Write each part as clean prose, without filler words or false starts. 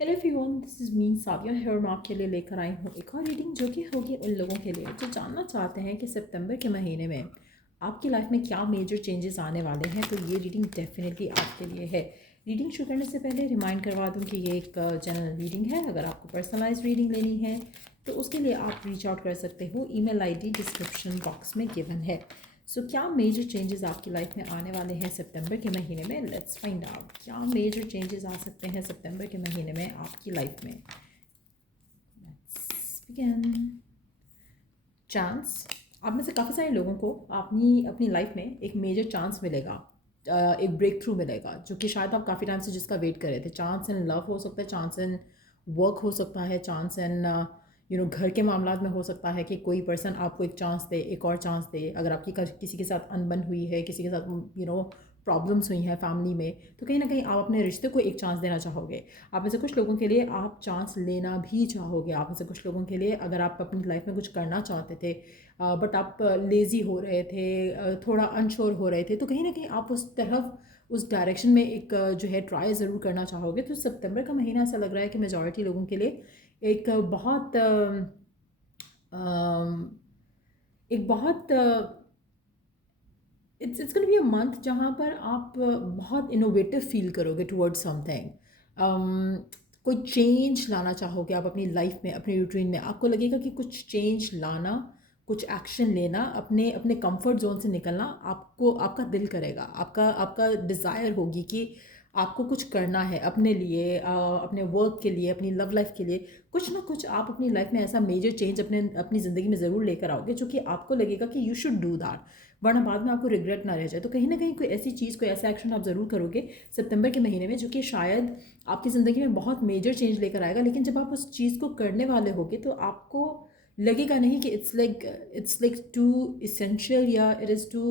Hello everyone, this is me Saviya here. मैं आपके लिए लेकर आई हूँ एक और रीडिंग जो कि होगी उन लोगों के लिए जो जानना चाहते हैं कि सितंबर के महीने में आपकी लाइफ में क्या मेजर चेंजेस आने वाले हैं। तो ये रीडिंग डेफिनेटली आपके लिए है। रीडिंग शुरू करने से पहले रिमाइंड करवा दूँ कि ये एक जनरल रीडिंग है। अगर आपको पर्सनलाइज रीडिंग लेनी है तो उसके लिए आप रीच आउट कर सकते हो। ईमेल आईडी डिस्क्रिप्शन बॉक्स में गिवन है। सो क्या मेजर चेंजेस आपकी लाइफ में आने वाले हैं सितंबर के महीने में? लेट्स फाइंड आउट क्या मेजर चेंजेस आ सकते हैं सितंबर के महीने में आपकी लाइफ में। Let's begin. चांस। आप में से काफ़ी सारे लोगों को अपनी अपनी लाइफ में एक मेजर चांस मिलेगा। एक ब्रेक थ्रू मिलेगा जो कि शायद आप काफ़ी टाइम से जिसका वेट कर रहे थे। चांस इन लव हो सकता है, चांस इन वर्क हो सकता है, चांस इन घर के मामलात में हो सकता है कि कोई पर्सन आपको एक चांस दे, एक और चांस दे। अगर आपकी किसी के साथ अनबन हुई है, किसी के साथ प्रॉब्लम्स हुई हैं फैमिली में, तो कहीं ना कहीं आप अपने रिश्ते को एक चांस देना चाहोगे। आप में से कुछ लोगों के लिए आप चांस लेना भी चाहोगे। आप में से कुछ लोगों के लिए अगर आप अपनी लाइफ में कुछ करना चाहते थे बट आप लेज़ी हो रहे थे, थोड़ा अनश्योर हो रहे थे, तो कहीं ना कहीं आप उस तरफ उस डायरेक्शन में एक जो है ट्राई ज़रूर करना चाहोगे। तो सितंबर का महीना ऐसा लग रहा है कि मेजॉरिटी लोगों के लिए एक बहुत एक बहुत it's gonna be a month जहाँ पर आप बहुत इनोवेटिव फील करोगे टुवर्ड्स समथिंग। कोई चेंज लाना चाहोगे आप अपनी लाइफ में, अपनी रूटीन में। आपको लगेगा कि कुछ चेंज लाना, कुछ एक्शन लेना, अपने अपने कंफर्ट जोन से निकलना आपको, आपका दिल करेगा, आपका आपका डिज़ायर होगी कि आपको कुछ करना है अपने लिए, अपने वर्क के लिए, अपनी लव लाइफ के लिए। कुछ ना कुछ आप अपनी लाइफ में ऐसा मेजर चेंज अपनी ज़िंदगी में ज़रूर लेकर आओगे जो कि आपको लगेगा कि यू शुड डू दैट, वरना बाद में आपको रिग्रेट ना रह जाए। तो कहीं ना कहीं कोई ऐसी चीज़, कोई ऐसा एक्शन आप ज़रूर करोगे सितंबर के महीने में जो कि शायद आपकी ज़िंदगी में बहुत मेजर चेंज लेकर आएगा। लेकिन जब आप उस चीज़ को करने वाले होगे तो आपको लगेगा नहीं कि इट्स लाइक टू इसेंशियल या it is too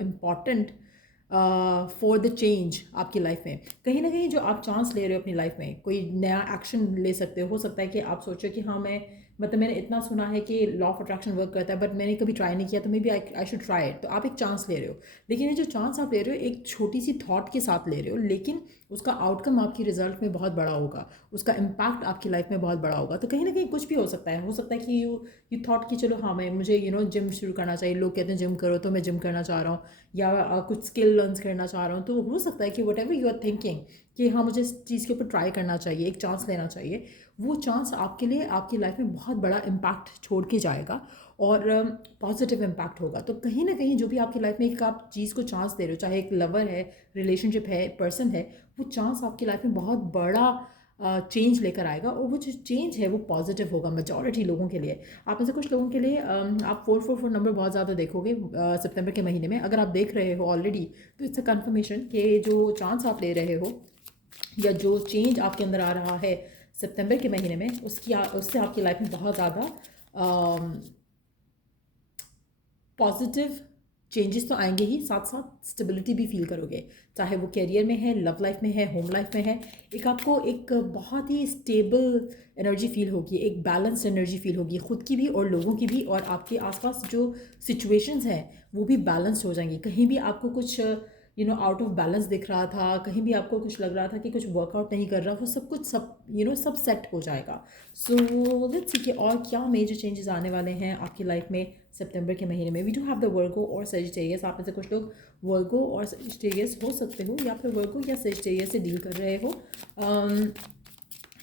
important for the change आपकी लाइफ में। कहीं ना कहीं जो आप चांस ले रहे हो अपनी लाइफ में, कोई नया एक्शन ले सकते हो सकता है कि आप सोचो कि हाँ मैं, मतलब मैंने इतना सुना है कि लॉ ऑफ अट्रैक्शन वर्क करता है बट मैंने कभी ट्राई नहीं किया, तो maybe I should try it. तो आप एक चांस ले रहे हो, लेकिन ये जो चांस आप ले रहे हो एक छोटी सी थॉट के साथ ले रहे हो, लेकिन उसका आउटकम आपकी रिजल्ट में बहुत बड़ा होगा, उसका इम्पैक्ट आपकी लाइफ में बहुत बड़ा होगा। तो कहीं ना कहीं कुछ भी हो सकता है कि यू थॉट कि चलो हाँ मैं, मुझे जिम शुरू करना चाहिए, लोग कहते हैं जिम करो, तो मैं जिम करना चाह रहा हूँ, या कुछ स्किल लर्न करना चाह रहा हूँ। तो हो सकता है कि whatever you are thinking कि हाँ मुझे इस चीज़ के ऊपर ट्राई करना चाहिए, एक चांस लेना चाहिए, वो चांस आपके लिए आपकी लाइफ में बहुत बड़ा इम्पैक्ट छोड़ के जाएगा और पॉजिटिव इम्पैक्ट होगा। तो कहीं ना कहीं जो भी आपकी लाइफ में एक आप चीज़ को चांस दे रहे हो, चाहे एक लवर है, रिलेशनशिप है, पर्सन है, वो चांस आपकी लाइफ में बहुत बड़ा चेंज लेकर आएगा। और वो जो चेंज है वो पॉजिटिव होगा मेजॉरिटी लोगों के लिए। आप में से कुछ लोगों के लिए आप 444 नंबर बहुत ज़्यादा देखोगे सितंबर के महीने में। अगर आप देख रहे हो ऑलरेडी तो इट्स अ कन्फर्मेशन कि जो चांस आप ले रहे हो या जो चेंज आपके अंदर आ रहा है सितंबर के महीने में, उससे आपकी लाइफ में बहुत ज़्यादा पॉजिटिव चेंजेस तो आएंगे ही, साथ साथ स्टेबिलिटी भी फील करोगे, चाहे वो करियर में है, लव लाइफ में है, होम लाइफ में है। एक आपको एक बहुत ही स्टेबल एनर्जी फील होगी, एक बैलेंस्ड एनर्जी फील होगी, खुद की भी और लोगों की भी, और आपके आसपास जो सिचुएशंस हैं वो भी बैलेंस्ड हो जाएंगी। कहीं भी आपको कुछ आउट ऑफ बैलेंस दिख रहा था, कहीं भी आपको कुछ लग रहा था कि कुछ वर्कआउट नहीं कर रहा, वो सब कुछ सब सेट हो जाएगा। सो लेट्स सी कि और क्या मेजर चेंजेस आने वाले हैं आपकी लाइफ में सितंबर के महीने में। वी डू हैव द वर्गो और सजिटेरियस। आप में से कुछ लोग वर्गो और सजिटेरियस हो सकते हो, या फिर वर्गो या सजिटेरियस से डील कर रहे हो,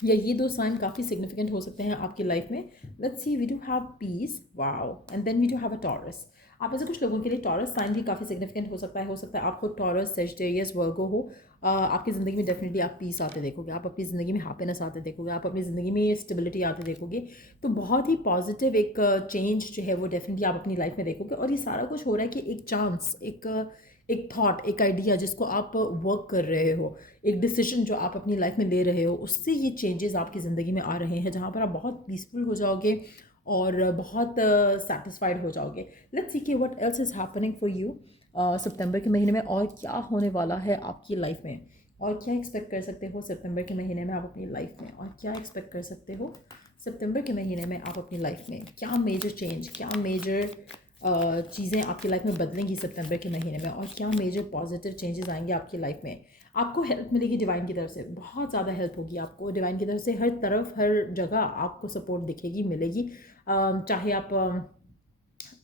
या ये दो साइन काफ़ी सिग्निफिकेंट हो सकते हैं आपकी लाइफ में। Let's see, we do have peace, wow, and then we do have a Taurus. आप में से कुछ लोगों के लिए टॉरस साइन भी काफ़ी सिग्निफिकेंट हो सकता है। आप खुद टॉरस, सेजिटेरियस, वर्गो हो। आपकी ज़िंदगी में डेफिनेटली आप पीस आते देखोगे, आप अपनी ज़िंदगी में हैप्पीनेस आते देखोगे, आप अपनी ज़िंदगी में स्टेबिलिटी आते देखोगे। तो बहुत ही पॉजिटिव एक चेंज जो है वो डेफिनेटली आप अपनी लाइफ में देखोगे। और ये सारा कुछ हो रहा है कि एक चांस, एक थॉट, एक आइडिया जिसको आप वर्क कर रहे हो, एक डिसीजन जो आप अपनी लाइफ में ले रहे हो, उससे ये चेंजेस आपकी ज़िंदगी में आ रहे हैं जहाँ पर आप बहुत पीसफुल हो जाओगे और बहुत सेटिस्फाइड हो जाओगे। लेट्स सी कि what else is happening for you सितंबर के महीने में, और क्या होने वाला है आपकी लाइफ में, और क्या एक्सपेक्ट कर सकते हो सितंबर के महीने में आप अपनी लाइफ में, और क्या एक्सपेक्ट कर सकते हो सितंबर के महीने में आप अपनी लाइफ में। क्या मेजर चेंज, क्या मेजर चीज़ें आपकी लाइफ में बदलेंगी सितंबर के महीने में, और क्या मेजर पॉजिटिव चेंजेस आएंगे आपकी लाइफ में। आपको हेल्प मिलेगी डिवाइन की तरफ से, बहुत ज़्यादा हेल्प होगी आपको डिवाइन की तरफ से, हर तरफ हर जगह आपको सपोर्ट दिखेगी, मिलेगी। चाहे आप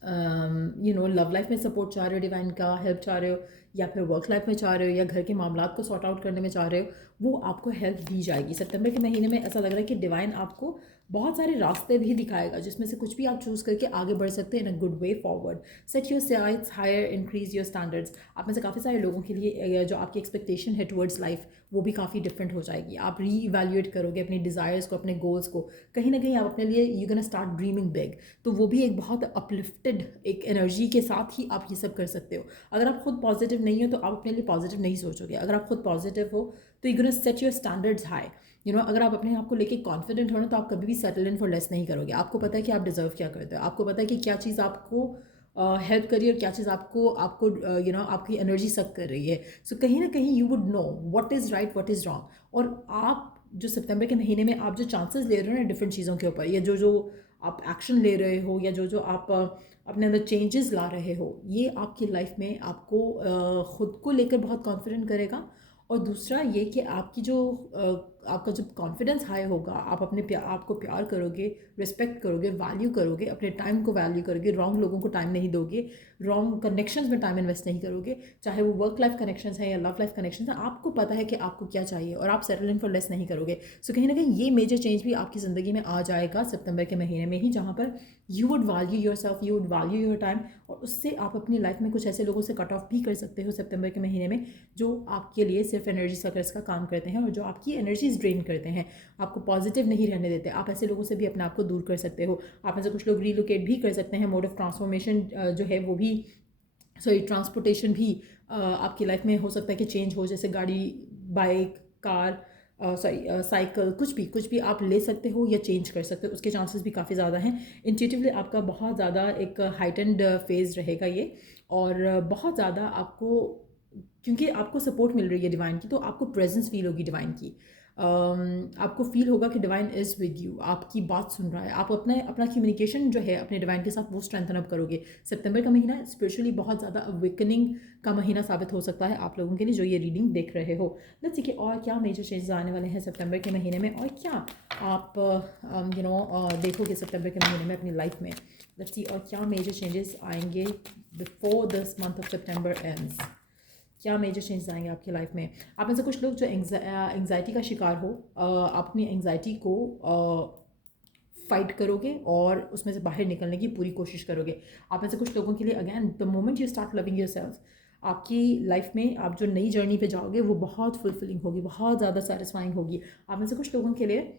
लव लाइफ में सपोर्ट चाह रहे हो, डिवाइन का हेल्प चाह रहे हो, या फिर वर्क लाइफ में चाह रहे हो, या घर के मामलात को सॉर्ट आउट करने में चाह रहे हो, वो आपको हेल्प दी जाएगी सितंबर के महीने में। ऐसा लग रहा है कि डिवाइन आपको बहुत सारे रास्ते भी दिखाएगा, जिसमें से कुछ भी आप चूज़ करके आगे बढ़ सकते हैं in a good way forward. Set your sights higher, increase your standards. आप में से काफ़ी सारे लोगों के लिए जो आपकी एक्सपेक्टेशन है टुवर्ड्स लाइफ, वो भी काफ़ी डिफरेंट हो जाएगी। आप री इवैल्यूएट करोगे अपने डिज़ायर्स को, अपने गोल्स को। कहीं ना कहीं आप अपने लिए you gonna start dreaming big, तो वो भी एक बहुत अपलिफ्टेड एक एनर्जी के साथ ही आप ये सब कर सकते हो। अगर आप खुद पॉजिटिव नहीं हो तो आप अपने लिए पॉजिटिव नहीं सोचोगे। अगर आप खुद पॉजिटिव हो तो you gonna set your standards high. अगर आप अपने आप को लेके कॉन्फिडेंट हो ना, तो आप कभी भी सेटल इन फॉर लेस नहीं करोगे। आपको पता है कि आप डिजर्व क्या करते हो, आपको पता है कि क्या चीज़ आपको हेल्प कर रही है और क्या चीज़ आपको आपको आपकी एनर्जी सक कर रही है। सो कहीं ना कहीं you would know what is right, what is wrong. और आप जो सितंबर के महीने में आप जो चांसेस ले रहे हो ना डिफरेंट चीज़ों के ऊपर, या जो जो आप एक्शन ले रहे हो, या जो जो आप अपने अंदर चेंजेस ला रहे हो, ये आपकी लाइफ में आपको ख़ुद को लेकर बहुत कॉन्फिडेंट करेगा। और दूसरा ये कि आपकी जो आपका जब कॉन्फिडेंस हाई होगा, आप अपने आपको प्यार करोगे, रिस्पेक्ट करोगे, वैल्यू करोगे, अपने टाइम को वैल्यू करोगे, रॉन्ग लोगों को टाइम नहीं दोगे, रॉन्ग कनेक्शंस में टाइम इन्वेस्ट नहीं करोगे, चाहे वो वर्क लाइफ कनेक्शंस हैं या लव लाइफ कनेक्शंस हैं। आपको पता है कि आपको क्या चाहिए और आप सेटल इन फॉर लेस नहीं करोगे। सो कहीं ना कहीं ये मेजर चेंज भी आपकी ज़िंदगी में आ जाएगा सितंबर के महीने में ही, जहाँ पर you would value your self, you would value your time. और उससे आप अपनी लाइफ में कुछ ऐसे लोगों से कट ऑफ भी कर सकते हो सितंबर के महीने में, जो आपके लिए सिर्फ एनर्जी सकर्स का काम करते हैं और जो आपकी एनर्जीज ड्रेन करते हैं, आपको पॉजिटिव नहीं रहने देते। आप ऐसे लोगों से भी अपने आप को दूर कर सकते हो। आप में से कुछ लोग रीलोकेट भी कर सकते हैं। मोड ऑफ ट्रांसफॉर्मेशन जो है वो भी, सॉरी, ट्रांसपोर्टेशन भी आपकी लाइफ में हो सकता है कि चेंज हो, जैसे गाड़ी, बाइक, कार, सॉरी साइकिल, कुछ भी आप ले सकते हो या चेंज कर सकते हो। उसके चांसेस भी काफ़ी ज़्यादा हैं। इंट्यूटिवली आपका बहुत ज़्यादा एक हाइटेंड फेज़ रहेगा ये, और बहुत ज़्यादा आपको, क्योंकि आपको सपोर्ट मिल रही है डिवाइन की, तो आपको प्रेजेंस फील होगी डिवाइन की। आपको फील होगा कि डिवाइन इज़ विद यू, आपकी बात सुन रहा है। आप अपना कम्युनिकेशन जो है अपने डिवाइन के साथ वो स्ट्रेंथन अप करोगे। सितंबर का महीना स्पिरिचुअली बहुत ज़्यादा अवेकनिंग का महीना साबित हो सकता है आप लोगों के लिए जो ये रीडिंग देख रहे हो। लेट्स सी कि और क्या मेजर चेंजेस आने वाले हैं सितंबर के महीने में, और क्या आप देखोगे सितंबर के महीने में अपनी लाइफ में। लेट्स सी और क्या मेजर चेंजेस आएंगे before this month of September ends. क्या मेजर चेंजेस आएंगे आपकी लाइफ में। आप में से कुछ लोग जो एंग्जाइटी का शिकार हो, आप अपनी एंग्जाइटी को फाइट करोगे और उसमें से बाहर निकलने की पूरी कोशिश करोगे। आप में से कुछ लोगों के लिए again the moment you start loving yourself, आपकी लाइफ में आप जो नई जर्नी पे जाओगे वो बहुत फुलफिलिंग होगी, बहुत ज़्यादा सेटिस्फाइंग होगी। आप में से कुछ लोगों के लिए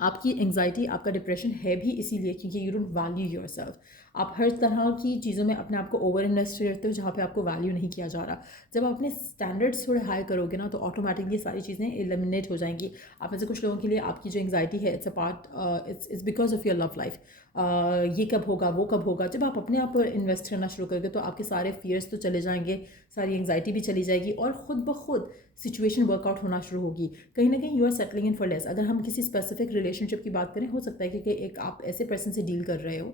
आपकी एंग्जाइटी, आपका डिप्रेशन है भी इसीलिए क्योंकि यू डोंट वैल्यू योरसेल्फ। आप हर तरह की चीज़ों में अपने आप को ओवर इन्वेस्ट करते हो जहाँ पे आपको वैल्यू नहीं किया जा रहा। जब आप अपने स्टैंडर्ड्स थोड़े हाई करोगे ना, तो ऑटोमेटिकली सारी चीज़ें एलिमिनेट हो जाएंगी। आप में से कुछ लोगों के लिए आपकी जो एंग्जाइटी है, it's a part, it's because of your love life. ये कब होगा, वो कब होगा। जब आप अपने आप पर इन्वेस्ट करना शुरू करोगे तो आपके सारे फियर्स तो चले जाएंगे, सारी एंग्जाइटी भी चली जाएगी, और ख़ुद ब खुद सिचुएशन वर्कआउट होना शुरू होगी। कहीं ना कहीं you are settling in for less. अगर हम किसी स्पेसिफिक रिलेशनशिप की बात करें, हो सकता है कि एक आप ऐसे पर्सन से डील कर रहे हो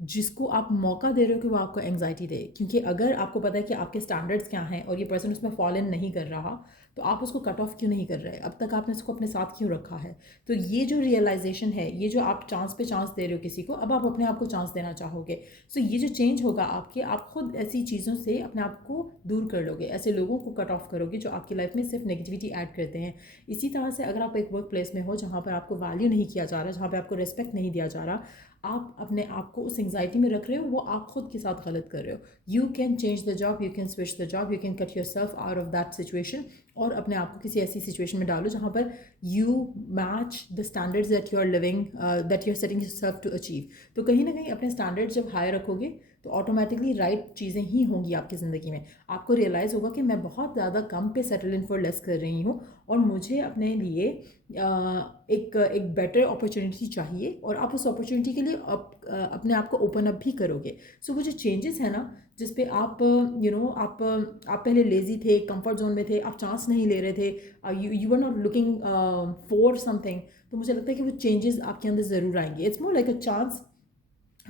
जिसको आप मौका दे रहे हो कि वो आपको एंग्जाइटी दे, क्योंकि अगर आपको पता है कि आपके स्टैंडर्ड्स क्या हैं और ये पर्सन उसमें फॉल इन नहीं कर रहा, तो आप उसको कट ऑफ क्यों नहीं कर रहे? अब तक आपने उसको अपने साथ क्यों रखा है? तो ये जो रियलाइजेशन है, ये जो आप चांस पे चांस दे रहे हो किसी को, अब आप अपने आप को चांस देना चाहोगे। सो ये जो चेंज होगा आपके, आप खुद ऐसी चीज़ों से अपने आप को दूर कर लोगे, ऐसे लोगों को कट ऑफ करोगे जो आपकी लाइफ में सिर्फ नेगेटिविटी ऐड करते हैं। इसी तरह से अगर आप एक वर्क प्लेस में हो जहाँ पर आपको वैल्यू नहीं किया जा रहा, जहाँ पर आपको रिस्पेक्ट नहीं दिया जा रहा, आप अपने आप को उस एंग्जाइटी में रख रहे हो, वो आप खुद के साथ गलत कर रहे हो। You can change the job, you can switch the job, you can cut your self out of that situation, और अपने आप को किसी ऐसी सिचुएशन में डालो जहाँ पर you match the standards that you are living, that you are setting yourself to achieve. तो कहीं ना कहीं अपने स्टैंडर्ड्स जब हाई रखोगे तो ऑटोमेटिकली राइट चीज़ें ही होंगी आपकी ज़िंदगी में। आपको रियलाइज़ होगा कि मैं बहुत ज़्यादा कम पे सेटल इन फॉर लेस कर रही हूँ, और मुझे अपने लिए एक बेटर अपॉर्चुनिटी चाहिए, और आप उस अपॉर्चुनिटी के लिए अपने आप को ओपन अप भी करोगे। सो वो जो चेंजेस है ना, जिस पे आप आप पहले लेजी थे, कंफर्ट जोन में थे, आप चांस नहीं ले रहे थे, you are not looking for something, तो मुझे लगता है कि वो चेंजेस आपके अंदर ज़रूर आएंगे। It's more like a chance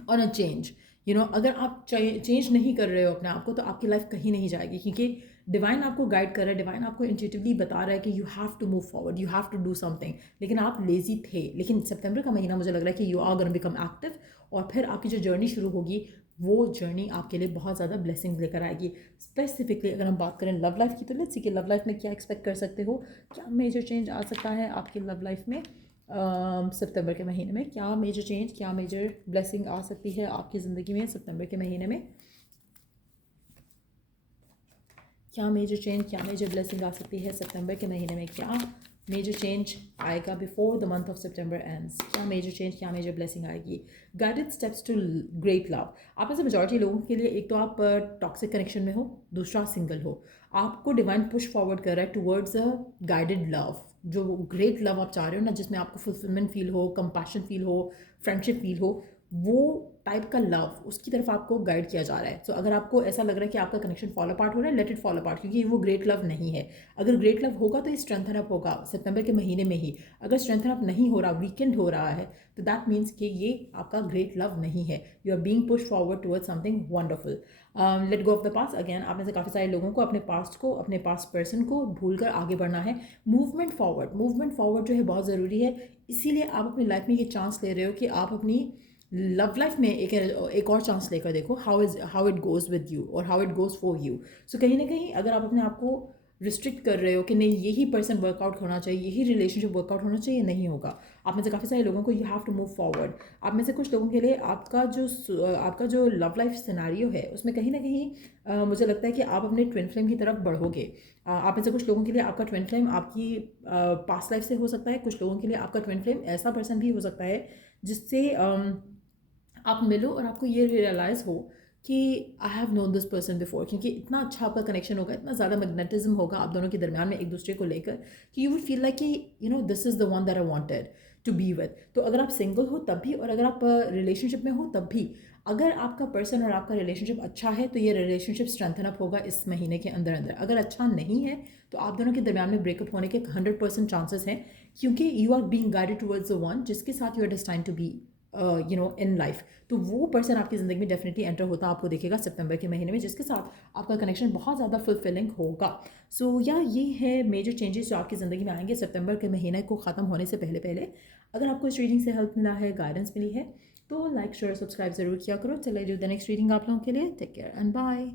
और अ चेंज। अगर आप चेंज नहीं कर रहे हो अपने आप को, तो आपकी लाइफ कहीं नहीं जाएगी, क्योंकि डिवाइन आपको गाइड कर रहा है, डिवाइन आपको इंट्यूटिवली बता रहा है कि you have to move forward, you have to do something, लेकिन आप लेजी थे। लेकिन सितंबर का महीना मुझे लग रहा है कि you are gonna become active, और फिर आपकी जो जर्नी शुरू होगी, वो जर्नी आपके लिए बहुत ज़्यादा ब्लेसिंग्स लेकर आएगी। स्पेसिफिकली अगर हम बात करें लव लाइफ की, तो लेट्स सी कि लव लाइफ में क्या एक्सपेक्ट कर सकते हो, क्या मेजर चेंज आ सकता है आपकी लव लाइफ में सितंबर के महीने में, क्या मेजर चेंज, क्या मेजर ब्लेसिंग आ सकती है आपकी ज़िंदगी में सितंबर के महीने में, क्या मेजर चेंज, क्या मेजर ब्लेसिंग आ सकती है सितंबर के महीने में, क्या मेजर चेंज आएगा before the month of September ends, क्या मेजर चेंज, क्या मेजर ब्लेसिंग आएगी। Guided steps to great love. आप में से मेजॉरिटी लोगों के लिए, एक तो आप टॉक्सिक कनेक्शन में हो, दूसरा सिंगल हो, आपको डिवाइन पुश फॉरवर्ड कर रहा है टुवर्ड्स अ गाइडेड लव, जो ग्रेट लव आप चाह रहे हो ना, जिसमें आपको फुलफिलमेंट फील हो, कंपैशन फील हो, फ्रेंडशिप फील हो, वो टाइप का लव, उसकी तरफ आपको गाइड किया जा रहा है। सो अगर आपको ऐसा लग रहा है कि आपका कनेक्शन फॉलो अपार्ट हो रहा है, लेट इट फॉलो अपार्ट, क्योंकि वो ग्रेट लव नहीं है। अगर ग्रेट लव होगा तो ये स्ट्रेंथन अप होगा सितंबर के महीने में ही। अगर स्ट्रेंथन अप नहीं हो रहा, वीकेंड हो रहा है, तो दैट मीन्स कि ये आपका ग्रेट लव नहीं है। You are being push forward towards something wonderful. Let go of the past. Again, आप में से काफ़ी सारे लोगों को अपने पास्ट को, अपने पास्ट पर्सन को भूल कर आगे बढ़ना है। मूवमेंट फॉरवर्ड, मूवमेंट फॉरवर्ड जो है बहुत ज़रूरी है। इसीलिए आप अपनी लाइफ में ये चांस ले रहे हो कि आप अपनी लव लाइफ में एक और चांस लेकर देखो, how it goes with you और how it goes for you. So कहीं ना कहीं अगर आप अपने आप को रिस्ट्रिक्ट कर रहे हो कि नहीं यही पर्सन वर्कआउट होना चाहिए, यही रिलेशनशिप वर्कआउट होना चाहिए, नहीं होगा। आप में से काफ़ी सारे लोगों को you have to move forward. आप में से कुछ लोगों के लिए आपका जो लव लाइफ सिनेरियो है, उसमें कहीं ना कहीं मुझे लगता है कि आप अपने ट्विन फ्लेम की तरफ बढ़ोगे। आप में से कुछ लोगों के लिए आपका ट्विन फ्लेम आपकी पास्ट लाइफ से हो सकता है, कुछ लोगों के लिए आपका ट्विन फ्लेम ऐसा पर्सन भी हो सकता है जिससे आप मिलो और आपको ये रियलाइज़ हो कि I have known this person before, क्योंकि इतना अच्छा आपका कनेक्शन होगा, इतना ज़्यादा मैग्नेटिज्म होगा आप दोनों के दरमियान में एक दूसरे को लेकर, कि यू वुड फील लाइक कि this is the one that I wanted to be with. तो अगर आप सिंगल हो तब भी, और अगर आप रिलेशनशिप में हो तब भी, अगर आपका पर्सन और आपका रिलेशनशिप अच्छा है, तो ये रिलेशनशिप स्ट्रेंथन अप होगा इस महीने के अंदर अंदर। अगर अच्छा नहीं है, तो आप दोनों के दरमियान में ब्रेकअप होने के 100% चांसेस हैं, क्योंकि you are being guided towards the one जिसके साथ you are destined to be in life. तो वो पर्सन आपकी ज़िंदगी में डेफिनेटली एंटर होता आपको दिखेगा सितंबर के महीने में, जिसके साथ आपका कनेक्शन बहुत ज़्यादा फुलफिलिंग होगा। सो ये है मेजर चेंजेस जो आपकी ज़िंदगी में आएंगे सितंबर के महीने को ख़त्म होने से पहले पहले। अगर आपको इस रीडिंग से हेल्प मिला है, गाइडेंस मिली है, तो लाइक शेयर सब्सक्राइब ज़रूर किया करो। चलिए, जो द नेक्स्ट रीडिंग आप लोगों के लिए, टेक केयर एंड बाय।